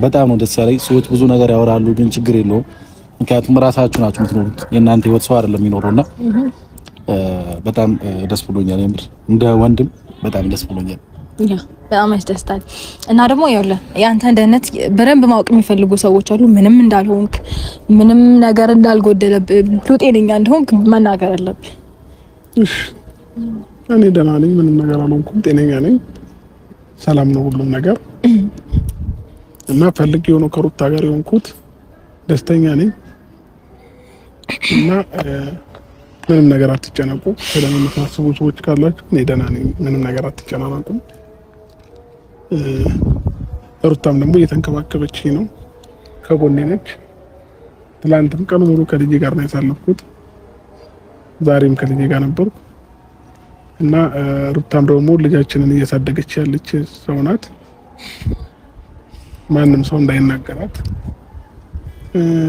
በጣም ነው ደስ ያለኝ። ሰዎች ብዙ ነገር ያወራሉ፣ ግን ችግር የለውም ምክንያቱም ራሳችሁ ናችሁ የምትኖሩት። የእናንተ ህይወት ሰው አይደለም የሚኖረውና በጣም ደስ ብሎኛል። የምር እንደ ወንድም በጣም ደስ ብሎኛል። በጣም ያስደስታል። እና ደግሞ ይኸውልህ ያንተን ደህንነት በደንብ ማወቅ የሚፈልጉ ሰዎች አሉ። ምንም እንዳልሆንክ፣ ምንም ነገር እንዳልጎደለብህ፣ ጤነኛ እንደሆንክ መናገር አለብህ። እሺ እኔ ደህና ነኝ፣ ምንም ነገር አልሆንኩም፣ ጤነኛ ነኝ፣ ሰላም ነው ሁሉም ነገር እና ፈልጌ የሆነ ከሩታ ጋር የሆንኩት ደስተኛ ነኝ እና ምንም ነገር አትጨነቁ። ስለምታስቡ ሰዎች ካላችሁ እኔ ደህና ነኝ፣ ምንም ነገር አትጨናነቁ። ሩታም ደግሞ እየተንከባከበች ነው፣ ከጎኔ ነች። ትላንትም ቀኑ ሙሉ ከልጄ ጋር ነው ያሳለፍኩት፣ ዛሬም ከልጄ ጋር ነበርኩ እና ሩታም ደግሞ ልጃችንን እያሳደገች ያለች ሰው ናት። ማንም ሰው እንዳይናገራት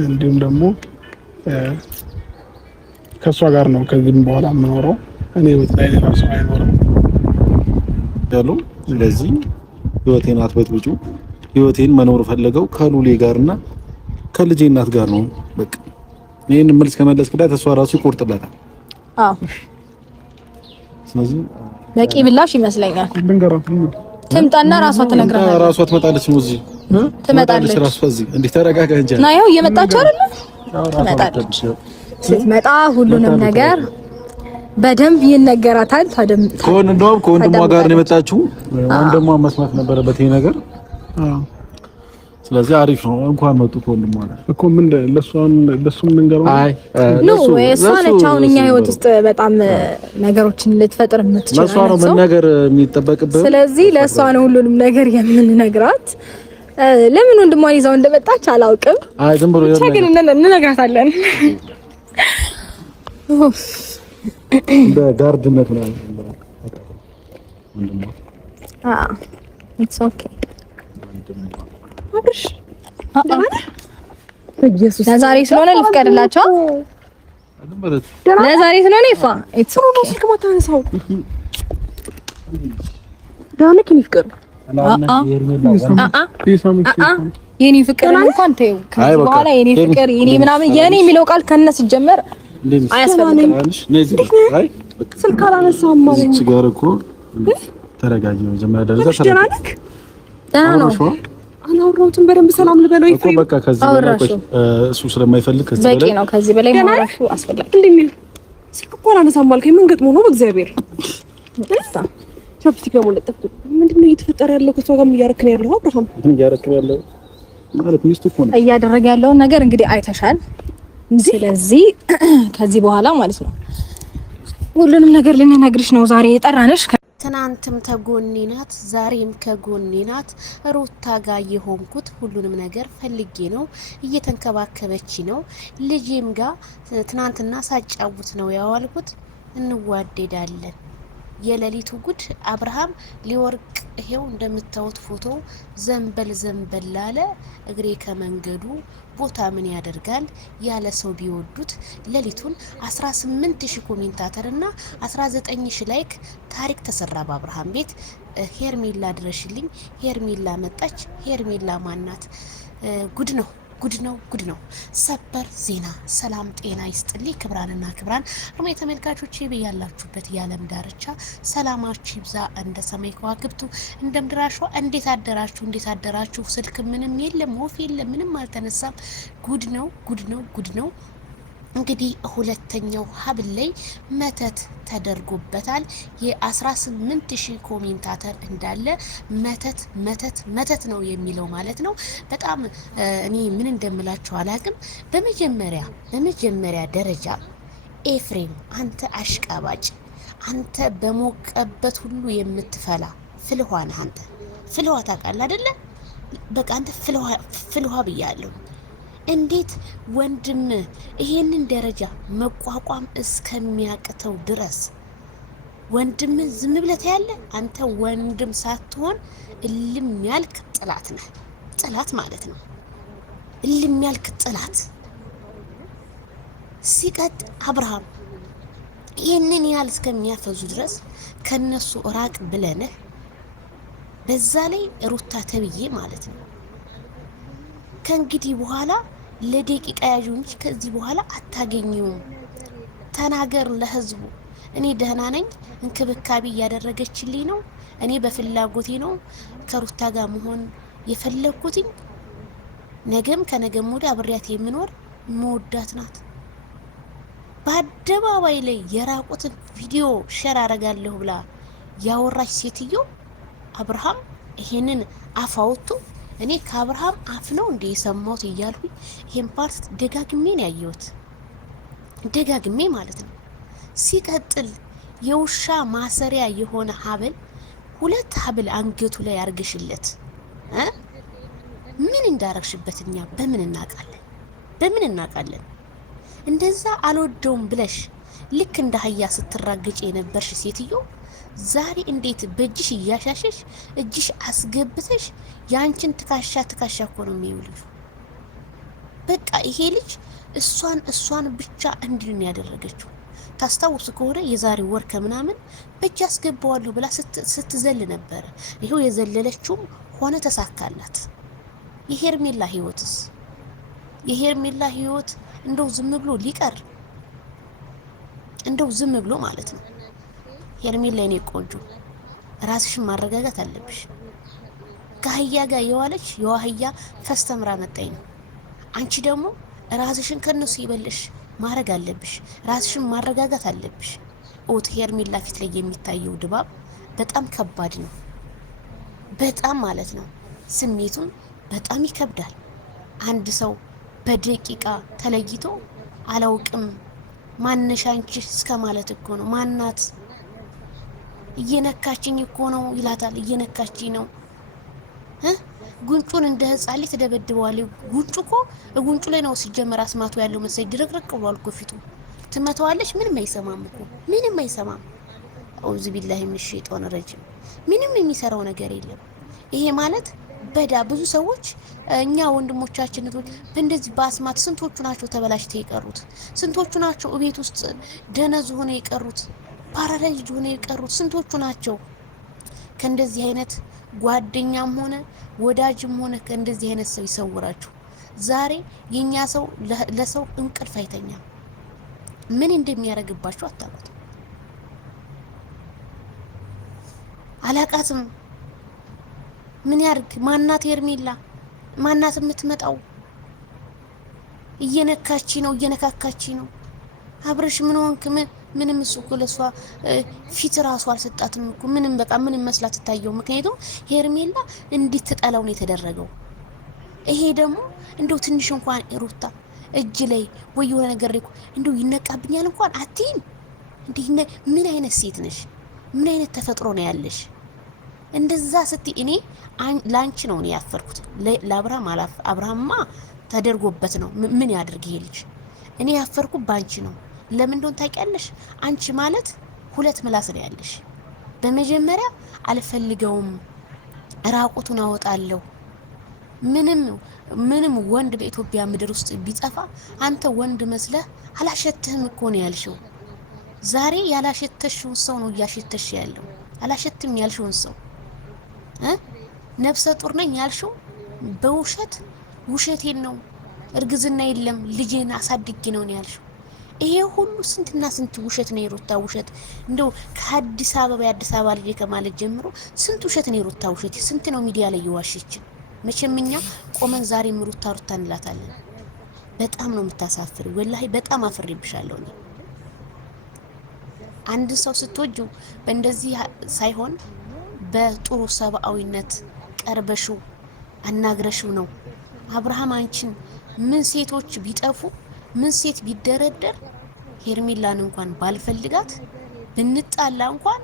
እንዲሁም ደግሞ ከሷ ጋር ነው ከዚህም በኋላ የምኖረው። እኔ ወጣ ሌላ ሰው አይኖርም ያሉ። ስለዚህ ህይወቴን አትበጥብጩ። ህይወቴን መኖር ፈልገው ከሉሌ ጋርና ከልጄ እናት ጋር ነው። በቃ ይሄን መልስ ከመለስክላት እሷ ራሱ ይቆርጥላታል። አዎ ስለዚህ በቂ ምላሽ ይመስለኛል። ትምጣና ራሷ ትነግራለች። ራሷ ትመጣለች ነው እዚህ ትመጣለች። ራሷ እዚህ እንዴ ተረጋጋ እንጂ እና ይኸው እየመጣች አይደለ? ትመጣለች። ስትመጣ ሁሉንም ነገር በደንብ ይነገራታል። እንደውም ከወንድሟ ጋር ነው የመጣችው። ወንድሟ መስማት ነበረበት ይሄ ነገር። ስለዚህ አሪፍ ነው። እንኳን መጡ ከወንድሟ ጋር እኮ ምን ለሱም እንገረው። አይ ነው እሷ ነች አሁን እኛ ህይወት ውስጥ በጣም ነገሮችን ልትፈጥር የምትችለው ለሷ ነው መናገር የሚጠበቅበት። ስለዚህ ለሷ ነው ሁሉንም ነገር የምንነግራት። ለምን ወንድሟን ይዛው እንደመጣች አላውቅም። አይ ዝም ብሎ ግን እንነግራታለን። በጋርድነት ነው ወንድሟ። ኢትስ ኦኬ አብርሽ ኢየሱስ ለዛሬ ስለሆነ ልፍቀድላቸው። ለዛሬ ስለሆነ ይፋ ኢትስ ኦኬ ስልክ ማታነሳው ዳንክ ይፍቀር የኔ ፍቅር እንኳን ተይው። ከዚህ በኋላ የኔ ፍቅር የኔ ምናምን የኔ የሚለው ቃል ከነስ ጀመር አያስፈልግም። ስልክ አላነሳም ማለት ነው። ሲጋር እኮ ተረጋጊ ነው። መጀመሪያ ደረጃ ተረጋጊ። ደህና ነው። አላወራሁትም። በደንብ ሰላም ልበለው እኮ በቃ ከዚህ በላይ እሱ ስለማይፈልግ ከዚህ በላይ በቂ ነው። ከዚህ በላይ ማውራቱ አስፈልግ እንዴ? ስልክ እኮ አላነሳም አልከኝ። ምን ገጥሞ ነው? በእግዚአብሔር ቻፕስቲክ ነው ለጠፍ። ምንድነው እየተፈጠረ ያለው? ከሷ ጋር እያረክ ነው ያለው? አብርሃም እያረክ ነው ያለው ማለት ሚስቱ እኮ ነው እያደረገ ያለውን ነገር እንግዲህ አይተሻል። ስለዚህ ከዚህ በኋላ ማለት ነው ሁሉንም ነገር ልንነግርሽ ነው ዛሬ የጠራንሽ። ትናንትም ተጎኔ ናት፣ ዛሬም ከጎኔ ናት። ሩታ ጋር የሆንኩት ሁሉንም ነገር ፈልጌ ነው። እየተንከባከበች ነው። ልጄም ጋር ትናንትና ሳጫውት ነው ያዋልኩት። እንዋደዳለን። የሌሊቱ ጉድ አብርሃም ሊወርቅ ይሄው እንደምታዩት ፎቶ ዘንበል ዘንበል አለ። እግሬ ከመንገዱ ቦታ ምን ያደርጋል ያለ ሰው ቢወዱት ሌሊቱን 18000 ኮሜንታተር እና 19000 ላይክ ታሪክ ተሰራ በአብርሃም ቤት። ሄርሜላ ድረሽልኝ፣ ሄርሜላ መጣች። ሄርሜላ ማናት? ጉድ ነው ጉድ ነው ጉድ ነው። ሰበር ዜና። ሰላም ጤና ይስጥልኝ ክብራንና ክብራን አርማይ ተመልካቾቼ በያላችሁበት የዓለም ዳርቻ ሰላማችሁ ይብዛ እንደ ሰማይ ከዋክብቱ እንደ ምድር አሸዋ። እንዴት አደራችሁ? እንዴት አደራችሁ? ስልክ ምንም የለም፣ ወፍ የለም፣ ምንም አልተነሳም። ጉድ ነው ጉድ ነው ጉድ ነው። እንግዲህ ሁለተኛው ሀብል ላይ መተት ተደርጎበታል። የ18000 ኮሜንታተር እንዳለ መተት መተት መተት ነው የሚለው ማለት ነው። በጣም እኔ ምን እንደምላችሁ አላቅም። በመጀመሪያ ደረጃ ኤፍሬም አንተ አሽቃባጭ፣ አንተ በሞቀበት ሁሉ የምትፈላ ፍልኋ ነህ። አንተ ፍልኋ ታውቃለህ አይደለ? በቃ አንተ ፍልኋ ብያለሁ። እንዴት ወንድም ይሄንን ደረጃ መቋቋም እስከሚያቅተው ድረስ ወንድምን ዝም ብለህ ያለ? አንተ ወንድም ሳትሆን እልም ያልክ ጥላት ነህ። ጥላት ማለት ነው፣ እልም ያልክ ጥላት። ሲቀጥ አብርሃም ይሄንን ያህል እስከሚያፈዙ ድረስ ከነሱ ራቅ ብለንህ፣ በዛ ላይ ሩታ ተብዬ ማለት ነው ከእንግዲህ በኋላ ለደቂቃ ያዡ እንጂ ከዚህ በኋላ አታገኘውም። ተናገር ለህዝቡ። እኔ ደህና ነኝ፣ እንክብካቤ እያደረገችልኝ ነው። እኔ በፍላጎቴ ነው ከሩታ ጋር መሆን የፈለኩትኝ። ነገም ከነገም ወዲያ አብሬያት የምኖር መወዳት ናት። በአደባባይ ላይ የራቁትን ቪዲዮ ሼር አረጋለሁ ብላ ያወራች ሴትዮ አብርሃም ይሄንን አፍ አውጥቶ እኔ ከአብርሃም አፍ ነው እንደ የሰማሁት እያልኩኝ ይሄን ፓርት ደጋግሜ ነው ያየሁት፣ ደጋግሜ ማለት ነው። ሲቀጥል የውሻ ማሰሪያ የሆነ ሀብል 2 ሀብል አንገቱ ላይ አርገሽለት ምን እንዳረግሽበት እኛ በምን እናውቃለን? በምን እናውቃለን? እንደዛ አልወደውም ብለሽ ልክ እንደ አህያ ስትራገጭ የነበርሽ ሴትዮ ዛሬ እንዴት በእጅሽ እያሻሸሽ እጅሽ አስገብተሽ ያንቺን ትካሻ እኮ ነው የሚውልሽ። በቃ ይሄ ልጅ እሷን ብቻ እንድን ያደረገችው። ታስታውሱ ከሆነ የዛሬ ወር ከምናምን በእጅ አስገባዋለሁ ብላ ስትዘል ነበረ። ይሄው የዘለለችውም ሆነ ተሳካላት። የሄርሜላ ህይወትስ የሄርሜላ ህይወት እንደው ዝም ብሎ ሊቀር እንደው ዝም ብሎ ማለት ነው። ሄርሜላ የኔ ቆንጆ ራስሽን ማረጋጋት አለብሽ። ከአህያ ጋር የዋለች የዋህያ ፈስተምራ መጣኝ ነው። አንቺ ደግሞ ራስሽን ከነሱ ይበልሽ ማረግ አለብሽ። ራስሽን ማረጋጋት አለብሽ። ኦት ሄርሜላ ፊት ላይ የሚታየው ድባብ በጣም ከባድ ነው። በጣም ማለት ነው። ስሜቱን በጣም ይከብዳል። አንድ ሰው በደቂቃ ተለይቶ አላውቅም ማነሽ አንቺ እስከ ማለት እኮ ነው። ማናት እየነካችኝ እኮ ነው ይላታል። እየነካችኝ ነው ጉንጩን እንደ ህፃን ልጅ ተደበድበዋለች። ጉንጩ እኮ ጉንጩ ላይ ነው ሲጀመር አስማቱ ያለው መሰለኝ። ድርቅርቅ ብሏል እኮ ፊቱ። ትመታዋለች፣ ምንም አይሰማም እኮ ምንም አይሰማም። አውዝ ቢላሂ ሚነሽ ሸይጣን ረጂም። ምንም የሚሰራው ነገር የለም። ይሄ ማለት በዳ ብዙ ሰዎች እኛ ወንድሞቻችን በእንደዚህ በአስማት ስንቶቹ ናቸው ተበላሽተው የቀሩት? ስንቶቹ ናቸው እቤት ውስጥ ደነዝ ሆነው የቀሩት? ፓራላይዝድ ሆነው የቀሩት ስንቶቹ ናቸው? ከእንደዚህ አይነት ጓደኛም ሆነ ወዳጅም ሆነ ከእንደዚህ አይነት ሰው ይሰውራችሁ። ዛሬ የኛ ሰው ለሰው እንቅልፍ አይተኛም። ምን እንደሚያደርግባችሁ አታውቁት። አላቃትም። ምን ያርግ? ማናት ሄርሜላ? ማናት የምትመጣው? እየነካቺ ነው፣ እየነካካቺ ነው። አብረሽ ምን ሆንክ? ምንም እሱ እኮ ለሷ ፊት ራሱ አልሰጣትም እኮ ምንም በቃ ምንም መስላት ትታየው። ምክንያቱም ሄርሜላ እንድትጠላው ነው የተደረገው። ይሄ ደግሞ እንደው ትንሽ እንኳን ሩታ እጅ ላይ ወይ የሆነ ነገር እኮ እንደው ይነቃብኛል እንኳን አትይም እንዴ? ምን አይነት ሴት ነሽ? ምን አይነት ተፈጥሮ ነው ያለሽ? እንደዛ ስትይ እኔ ላንቺ ነው እኔ ያፈርኩት። ለአብርሃም አብርሃምማ ተደርጎበት ነው። ምን ያድርግ ይሄ ልጅ? እኔ ያፈርኩት ባንቺ ነው። ለምን እንደሆነ ታውቂያለሽ? አንቺ ማለት 2 ምላስ ነው ያለሽ። በመጀመሪያ አልፈልገውም፣ ራቁቱን አወጣለሁ። ምንም ወንድ በኢትዮጵያ ምድር ውስጥ ቢጠፋ አንተ ወንድ መስለህ አላሸትህም እኮ ነው ያልሽው። ዛሬ ያላሸተሽውን ሰው ነው እያሸተሽ ያለው። አላሸትም ያልሽውን ሰው ነፍሰ ጡር ነኝ ያልሽው በውሸት ውሸቴን ነው፣ እርግዝና የለም ልጄን አሳድጌ ነው ያልሽው። ይሄ ሁሉ ስንትና ስንት ውሸት ነው የሩታ ውሸት። እንደው ከአዲስ አበባ የአዲስ አበባ ልጅ ከማለት ጀምሮ ስንት ውሸት ነው የሩታ ውሸት። ስንት ነው ሚዲያ ላይ የዋሸችን። መቼም እኛ ቆመን ዛሬም ሩታ እንላታለን። በጣም ነው የምታሳፍሪ። ወላሂ በጣም አፍሬብሻለሁ እኔ። አንድ ሰው ስትወጂው በእንደዚህ ሳይሆን በጥሩ ሰብአዊነት ቀርበሽው አናግረሽው ነው። አብርሃም አንቺን ምን ሴቶች ቢጠፉ ምን ሴት ቢደረደር ሄርሜላን እንኳን ባልፈልጋት ብንጣላ እንኳን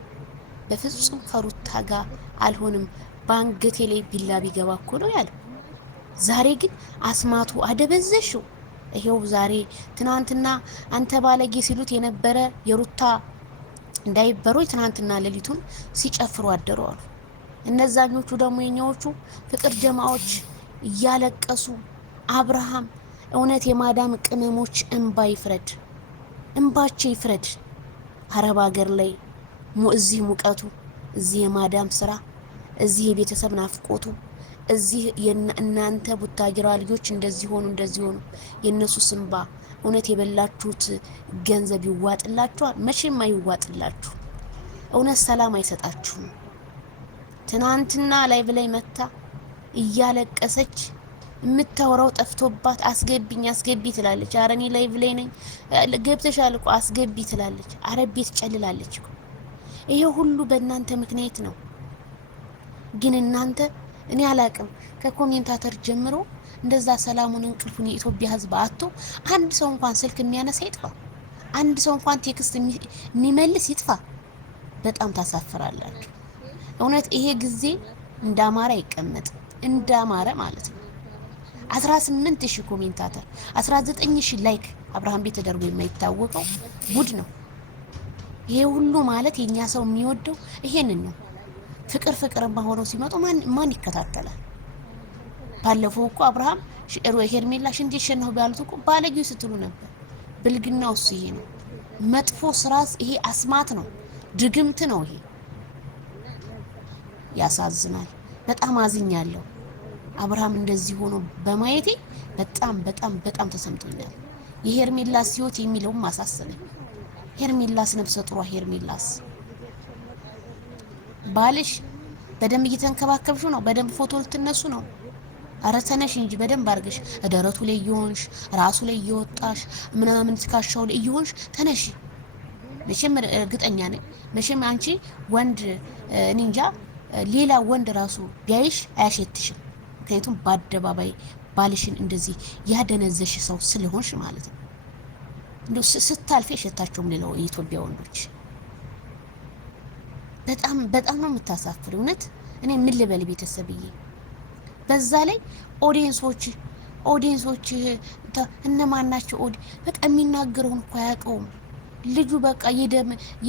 በፍጹም ከሩታ ጋር አልሆንም፣ ባንገቴ ላይ ቢላ ቢገባ እኮ ነው ያለው። ዛሬ ግን አስማቱ አደበዘሽው። ይሄው ዛሬ ትናንትና አንተ ባለጌ ሲሉት የነበረ የሩታ እንዳይበሮች ትናንትና ሌሊቱን ሲጨፍሩ አደሩ አሉ። እነዛኞቹ ደግሞ የኛዎቹ ፍቅር ጀማዎች እያለቀሱ አብርሃም እውነት የማዳም ቅመሞች እንባ ይፍረድ፣ እንባቸው ይፍረድ። አረብ ሀገር ላይ እዚህ ሙቀቱ፣ እዚህ የማዳም ስራ፣ እዚህ የቤተሰብ ናፍቆቱ፣ እዚህ እናንተ ቡታጅራ ልጆች እንደዚህ ሆኑ የነሱ ስንባ እውነት የበላችሁት ገንዘብ ይዋጥላችኋል? መቼም አይዋጥላችሁ። እውነት ሰላም አይሰጣችሁም። ትናንትና ላይ ብላይ መታ እያለቀሰች የምታወራው ጠፍቶባት አስገቢ ትላለች። አረኔ ላይ ብላይ ነኝ ገብተሻል እኮ አስገቢ ትላለች። አረብ ቤት ጨልላለች እኮ። ይሄ ሁሉ በእናንተ ምክንያት ነው። ግን እናንተ እኔ አላቅም ከኮሜንታተር ጀምሮ እንደዛ ሰላሙን እንቅልፉን የኢትዮጵያ ሕዝብ አጥቶ አንድ ሰው እንኳን ስልክ የሚያነሳ ይጥፋ፣ አንድ ሰው እንኳን ቴክስት የሚመልስ ይጥፋ። በጣም ታሳፍራላችሁ። እውነት ይሄ ጊዜ እንዳማረ ይቀመጥ እንዳማረ ማለት ነው። 18000 ኮሜንታተር 19000 ላይክ አብርሃም ቤት ተደርጎ የማይታወቀው ቡድ ነው። ይሄ ሁሉ ማለት የኛ ሰው የሚወደው ይሄንን ነው። ፍቅር ማሆነው ሲመጡ ማን ይከታተላል? ባለፈው እኮ አብርሃም ሄርሜላ ሽንት ይሸነው ባሉት እኮ ባለጌው ስትሉ ነበር። ብልግናው እሱ ይሄ ነው። መጥፎ ስራስ ይሄ አስማት ነው፣ ድግምት ነው ይሄ። ያሳዝናል። በጣም አዝኛለሁ። አብርሃም እንደዚህ ሆኖ በማየቴ በጣም ተሰምቶኛል። የሄርሜላስ ህይወት የሚለውም አሳሰበኝ። ሄርሜላስ ነፍሰ ጥሯ ሄርሜላስ ባልሽ በደንብ እየተንከባከብሽው ነው። በደንብ ፎቶ ልትነሱ ነው። አረ ተነሽ እንጂ በደንብ አርገሽ ደረቱ ላይ እየሆንሽ ራሱ ላይ እየወጣሽ ምናምን ትካሻው ላይ እየሆንሽ ተነሽ። መቼም እርግጠኛ ነኝ መቼም አንቺ ወንድ እኔ እንጃ ሌላ ወንድ ራሱ ቢያይሽ አያሸትሽም። ምክንያቱም በአደባባይ ባልሽን እንደዚህ ያደነዘሽ ሰው ስለሆንሽ ማለት ነው። እንደው ስታልፊ የሸታቸውም ሌላው የኢትዮጵያ ወንዶች በጣም ነው የምታሳፍር። እውነት እኔ ምን ልበል ቤተሰብዬ። በዛ ላይ ኦዲየንሶች እነማን ናቸው? በቃ የሚናገረውን እኮ አያውቀውም ልጁ። በቃ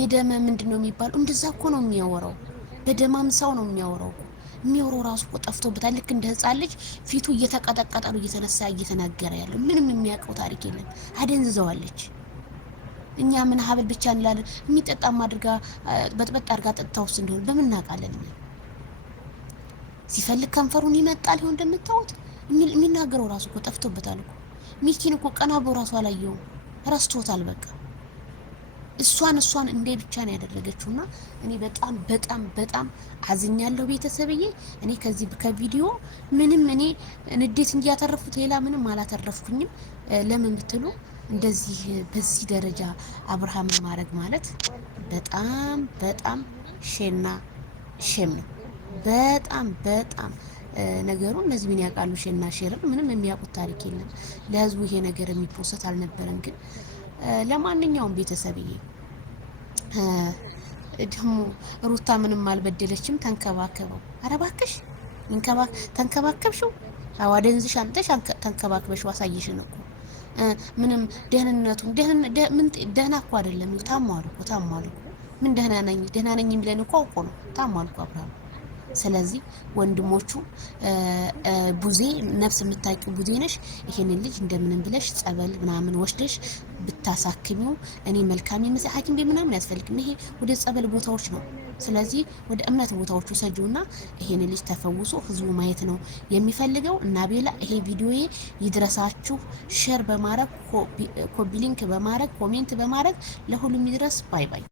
የደም ምንድነው የሚባለው? እንደዛ እኮ ነው የሚያወራው። በደማም ሰው ነው የሚያወራው። የሚያወራው ራሱ እኮ ጠፍቶበታል። ልክ እንደ ህፃን ልጅ ፊቱ እየተቀጠቀጠ ነው እየተነሳ እየተናገረ ያለው። ምንም የሚያውቀው ታሪክ የለም። አደንዝዘዋለች። እኛ ምን ሀብል ብቻ እንላለን። የሚጠጣም አድርጋ በጥበጥ አድርጋ ጠጥታውስ እንደሆነ በምን እናውቃለን? ሲፈልግ ከንፈሩን ይመጣል። ይሁን እንደምታዩት የሚናገረው ራሱ እኮ ጠፍቶበታል እኮ። ሚኪን እኮ ቀና ብሎ ራሱ አላየውም፣ ረስቶታል። በቃ እሷን እንደ ብቻ ነው ያደረገችውና እኔ በጣም አዝኛለሁ ቤተሰብዬ። እኔ ከቪዲዮ ምንም እኔ ንዴት እንጂ ያተረፍኩት ሌላ ምንም አላተረፍኩኝም። ለምን ብትሉ እንደዚህ በዚህ ደረጃ አብርሃም ማድረግ ማለት በጣም ሼም ነው። በጣም ነገሩ እነዚህ ምን ያውቃሉ? ሼና ሼርን ምንም የሚያውቁት ታሪክ የለም። ለህዝቡ ይሄ ነገር የሚፖሰት አልነበረም። ግን ለማንኛውም ቤተሰብዬ ደግሞ ሩታ ምንም አልበደለችም። ተንከባከበው። ኧረ እባክሽ ተንከባከብሽው። አዋደንዝሽ አንተሽ ተንከባክበሽው አሳይሽን እኮ ምንም ደህንነቱን ደህና እኮ አይደለም። ታሟል እኮ ምን ደህና ነኝ የሚለን እኮ አውቆ ነው። ታሟል እኮ አብርሃም። ስለዚህ ወንድሞቹ ቡዜ ነፍስ የምታውቂው ቡዜ ነሽ። ይሄንን ልጅ እንደምንም ብለሽ ጸበል ምናምን ወስደሽ ብታሳክሚው እኔ መልካም ይመስል ሐኪም ቤት ምናምን ያስፈልግም። ይሄ ወደ ጸበል ቦታዎች ነው። ስለዚህ ወደ እምነት ቦታዎቹ ሰጂውና ይሄን ልጅ ተፈውሶ ህዝቡ ማየት ነው የሚፈልገው። እና ቤላ ይሄ ቪዲዮዬ ይድረሳችሁ። ሼር በማድረግ ኮፒ ሊንክ በማድረግ ኮሜንት በማድረግ ለሁሉም ይድረስ። ባይ